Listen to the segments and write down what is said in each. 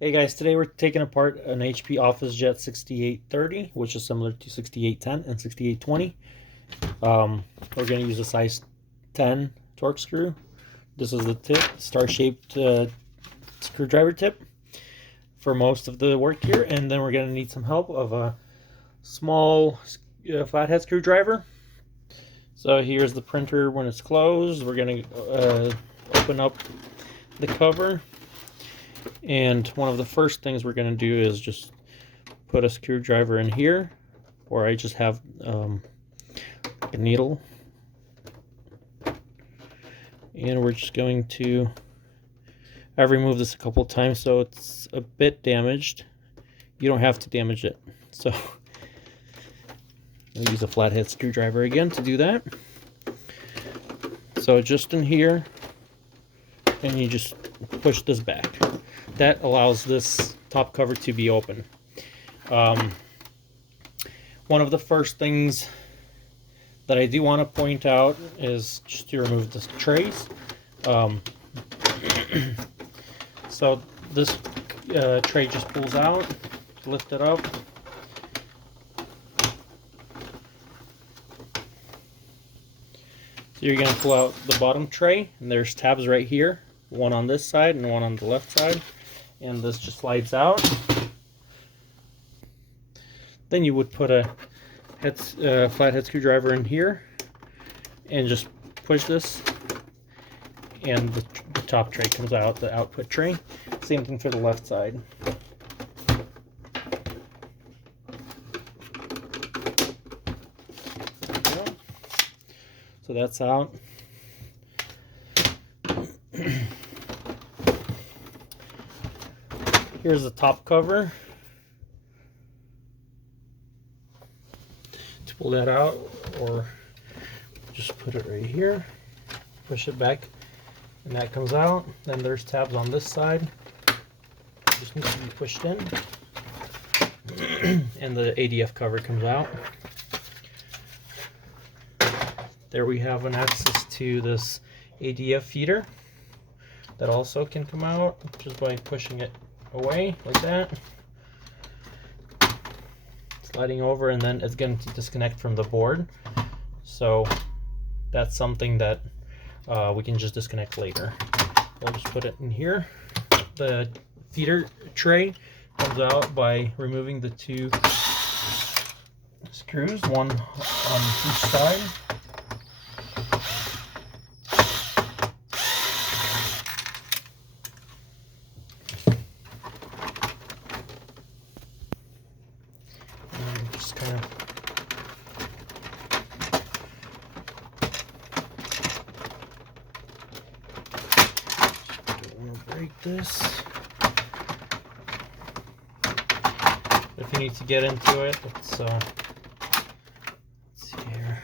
Hey guys, today we're taking apart an HP Officejet 6830, which is similar to 6810 and 6820. We're going to use a size 10 torque screw. This is the tip, star-shaped screwdriver tip for most of the work here, and then we're going to need some help of a small flathead screwdriver. So here's the printer when it's closed. We're going to open up the cover. And one of the first things we're going to do is just put a screwdriver in here, or I just have a needle. And we're just going to, I've removed this a couple of times, so it's a bit damaged. You don't have to damage it. So I'll use a flathead screwdriver again to do that. So just in here, and you just push this back. That allows this top cover to be open. One of the first things that I do want to point out is just to remove the trays. So this tray just pulls out, lift it up. So you're going to pull out the bottom tray, and there's tabs right here, one on this side and one on the left side. And this just slides out. Then you would put a flathead screwdriver in here and just push this, and the top tray comes out, the output tray. Same thing for the left side. So that's out. Here's the top cover. To pull that out, or just put it right here, push it back, and that comes out. Then there's tabs on this side. Just needs to be pushed in. And the ADF cover comes out. There we have an access to this ADF feeder that also can come out just by pushing it away like that, sliding over, and then it's going to disconnect from the board. So that's something that we can just disconnect later. We'll just put it in here. The feeder tray comes out by removing the two screws, one on each side. Just kind of don't want to break this. If you need to get into it, let's see here.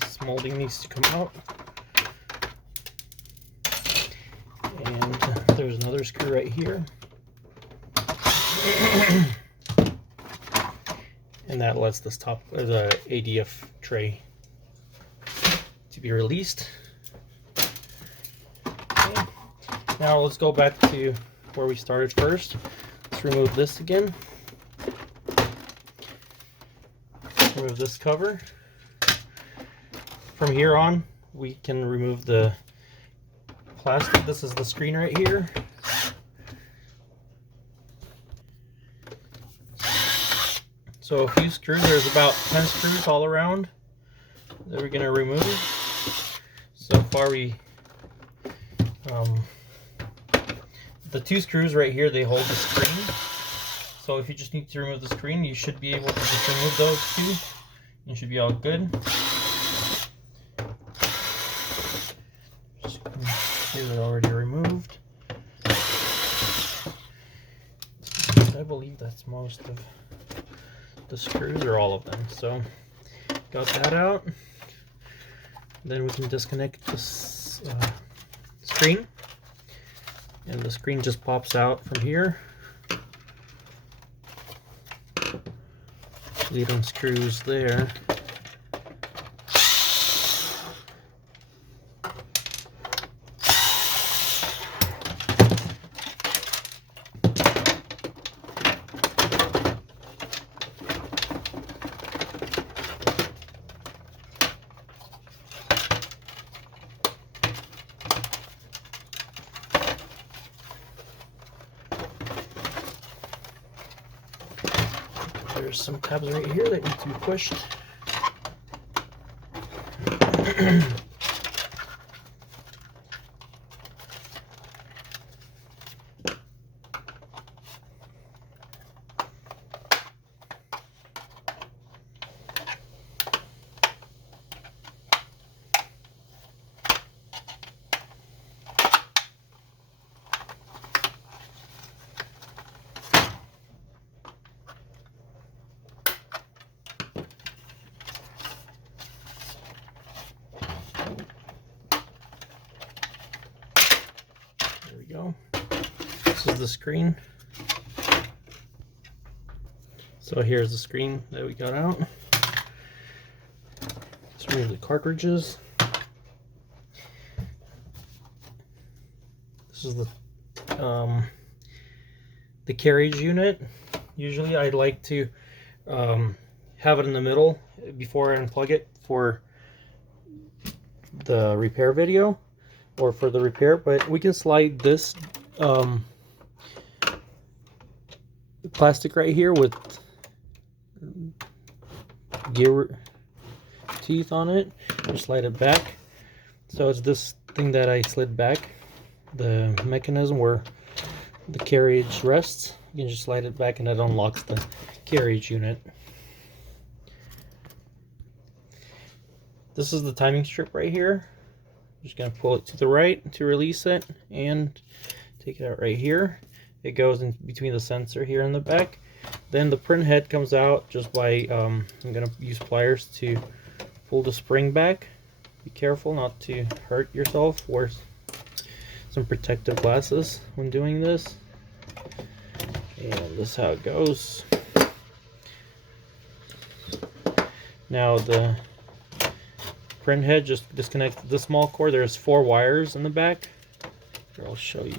This molding needs to come out, and there's another screw right here, and that lets this top, the ADF tray, to be released. Okay. Now let's go back to where we started first. Let's remove this again. Remove this cover. From here on, we can remove the plastic. This is the screen right here. So a few screws, there's about 10 screws all around that we're going to remove. So far the two screws right here, they hold the screen. So if you just need to remove the screen, you should be able to just remove those two. You should be all good. These are already removed. I believe that's most of the screws, or all of them. So got that out. Then we can disconnect this screen, and the screen just pops out from here, leaving screws there. There's some tabs right here that need to be pushed. Go. This is the screen. So here's the screen that we got out. Let's remove the cartridges. This is the carriage unit. Usually I'd like to have it in the middle before I unplug it for the repair video, or for the repair, but we can slide this plastic right here with gear teeth on it, and slide it back. So it's this thing that I slid back, the mechanism where the carriage rests. You can just slide it back and it unlocks the carriage unit. This is the timing strip right here. I'm just going to pull it to the right to release it and take it out right here. It goes in between the sensor here in the back. Then the print head comes out just by, I'm going to use pliers to pull the spring back. Be careful not to hurt yourself. Wear some protective glasses when doing this. And this is how it goes. Now the print head just disconnects the small cord. There's 4 wires in the back. Here, I'll show you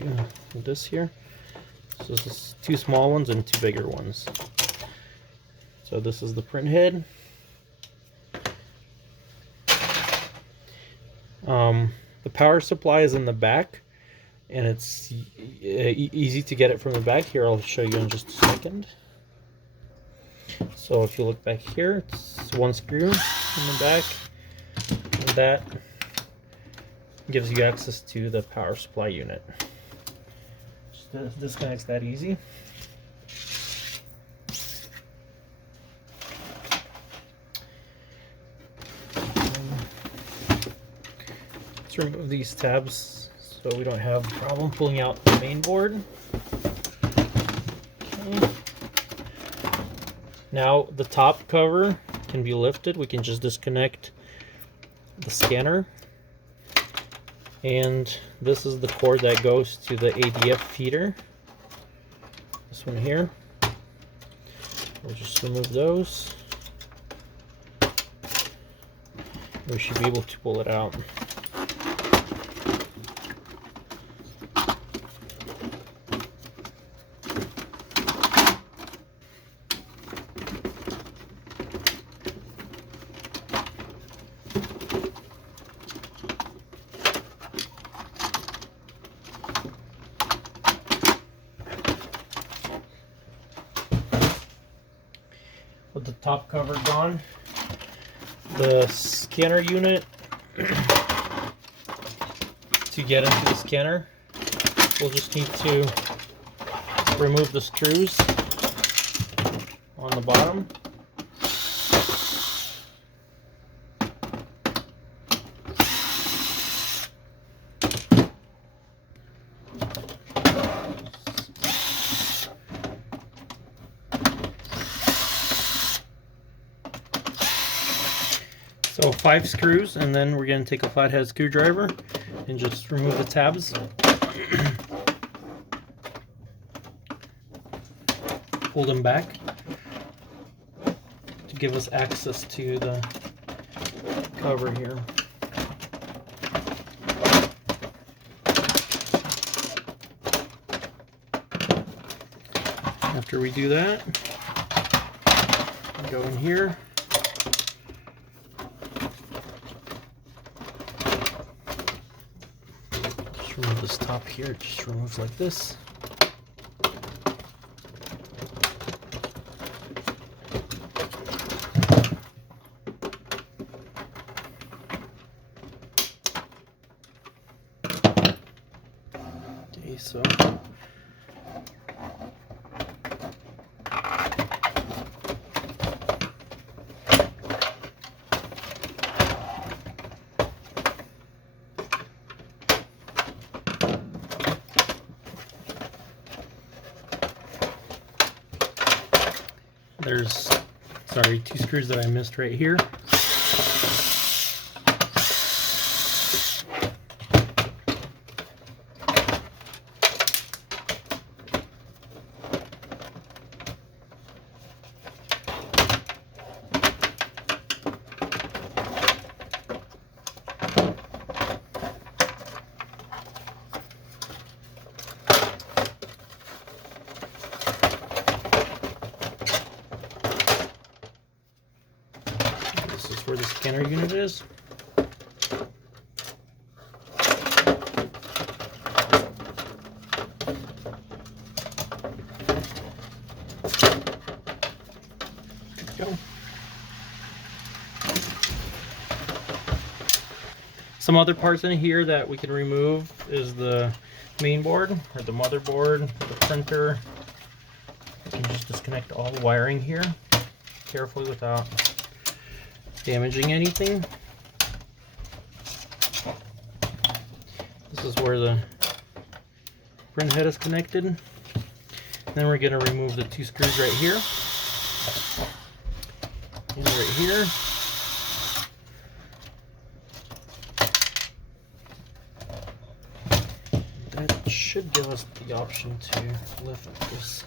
this here. So this is 2 small ones and 2 bigger ones. So this is the print head. The power supply is in the back, and it's easy to get it from the back. Here, I'll show you in just a second. So if you look back here, it's 1 screw in the back. That gives you access to the power supply unit. Just disconnects that easy. Let's remove these tabs so we don't have a problem pulling out the main board. Okay. Now the top cover can be lifted. We can just disconnect the scanner, and this is the cord that goes to the ADF feeder. This one here. We'll just remove those. We should be able to pull it out. With the top cover gone, the scanner unit, to get into the scanner, we'll just need to remove the screws on the bottom. 5 screws, and then we're going to take a flathead screwdriver and just remove the tabs. Pull them back to give us access to the cover here. After we do that, go in here. Just remove this top here. It just removes like this. Okay, so there's, sorry, 2 screws that I missed right here. This is where the scanner unit is. Go. Some other parts in here that we can remove is the main board or the motherboard, the printer. You can just disconnect all the wiring here carefully without damaging anything. This is where the print head is connected. Then we're going to remove the 2 screws right here and right here. That should give us the option to lift this.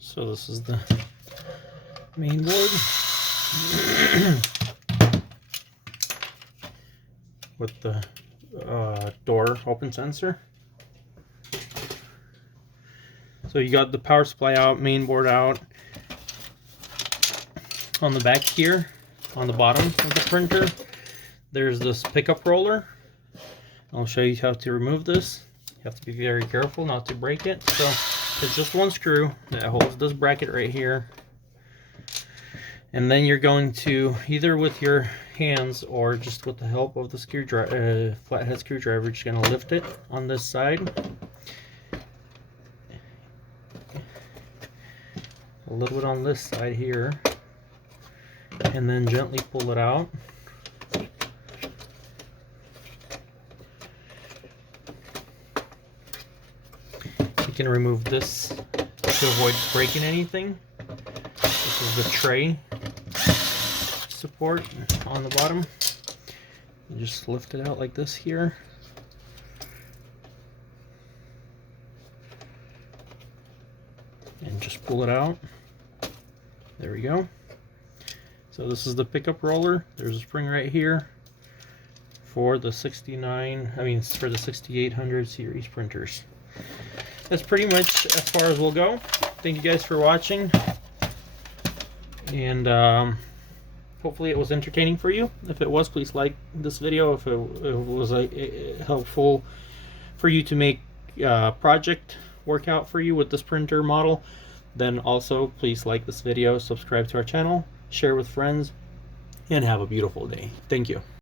So this is the main board with the door open sensor. So you got the power supply out, main board out. On the back here, on the bottom of the printer, there's this pickup roller. I'll show you how to remove this. You have to be very careful not to break it. So it's just 1 screw that holds this bracket right here. And then you're going to, either with your hands or just with the help of the screwdriver, flathead screwdriver, just going to lift it on this side. A little bit on this side here. And then gently pull it out. You can remove this to avoid breaking anything. This is the tray support on the bottom. You just lift it out like this here. And just pull it out. There we go. So this is the pickup roller. There's a spring right here for the 6800 series printers. That's pretty much as far as we'll go. Thank you guys for watching, and hopefully it was entertaining for you. If it was, please like this video. If it was helpful for you to make project work out for you with this printer model, then also please like this video, subscribe to our channel, share with friends, and have a beautiful day. Thank you.